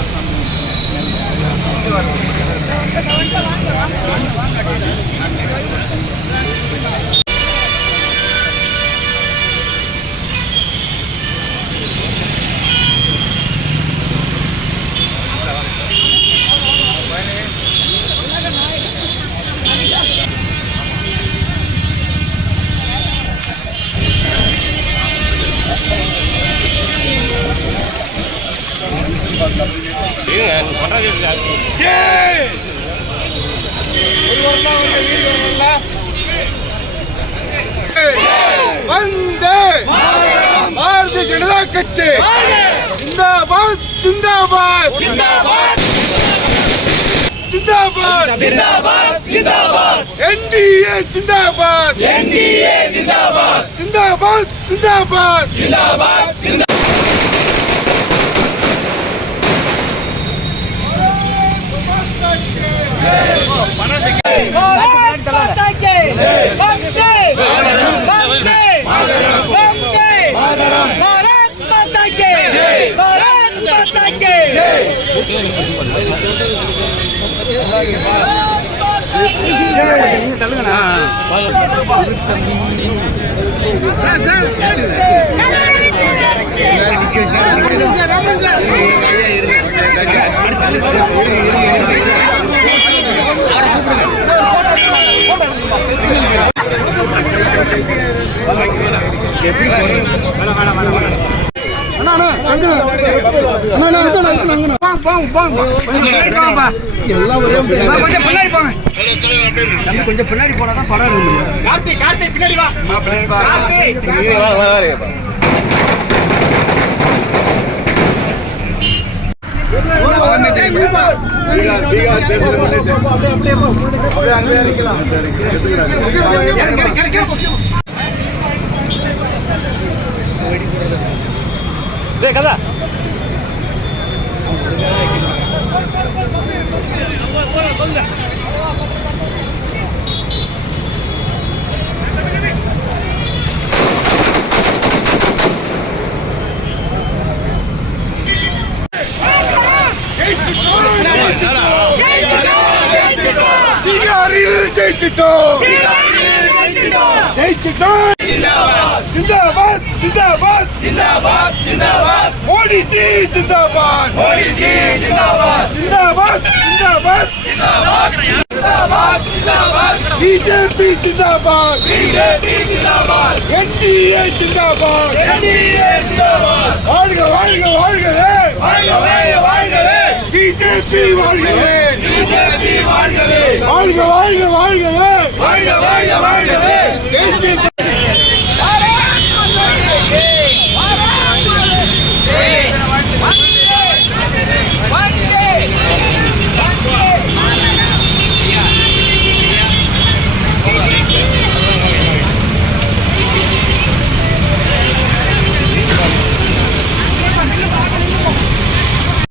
Thank you. வந்தே பாரதிய ஜனதா கட்சி ஜிந்தாபாத் ஜிந்தாபாத் ஜிந்தாபாத் ஜிந்தாபாத் என்டிஏ ஜிந்தாபாத் என்டிஏ ஜிந்தாபாத் ஜிந்தாபாத் ஜிந்தாபாத் அண்ணா அண்ணா அங்க அண்ணா வேணாம் வேணாம் வேணாம் கொஞ்சம் பின்னாடி போங்க கொஞ்சம் பின்னாடி போனா தான் படம் கார்த்தி கார்த்தி பின்னாடி வா కదా பீகாரில் ஜெயிச்சிட்டோம் ஜெயிச்சிட்டோம் ஜிந்தாபாத் ஜிந்தாபாத் जिंदाबाद जिंदाबाद மோடிஜி ஜிந்தாபாத் मोदी जी जिंदाबाद ஜிந்தாபாத் ஜிந்தாபாத் जिंदाबाद जिंदाबाद जिंदाबाद பிஜேபி ஜிந்தாபாத் बीजेपी जिंदाबाद என்டிஏ ஜிந்தாபாத் एनडीए जिंदाबाद வாழ்க வாழ்க வாழ்கவே வாழ்கவே வாழ்கவே பிஜேபி வாழ்கவே बीजेपी வாழ்கவே வாழ்க வாழ்க வாழ்கவே வாழ்க வாழ்க வாழ்கவே